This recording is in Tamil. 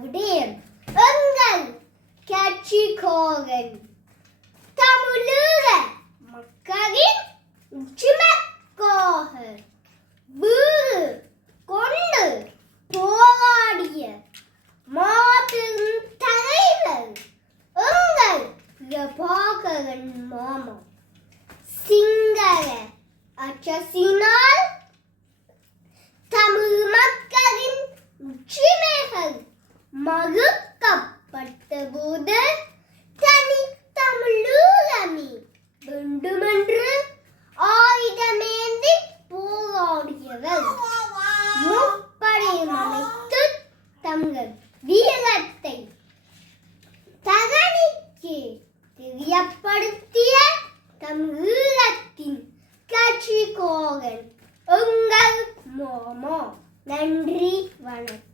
விடயம் எங்கள் கட்சிக்காரன் தமிழீழ மக்களின் உரிமைக்காக வீறு கொண்டு போராடிய மாபெரும் தலைவர் எங்கள் பிரபாகரன் மாமா. சிங்கள அச்சத்தினால் தமிழ் மக்களின் உரிமைகள் மறுக்கப்பட்ட போது தனித்தமிழீழமே வேண்டுமென்று ஆயுதமேந்தி போராடியவர் முப்படையும் அமைத்து தங்கள் வீரத்தை தகனிக்கு தெரியப்படுத்திய தமிழீழத்தின் கட்சிக்காரன் எங்கள் மாமா. நன்றி, வணக்கம்.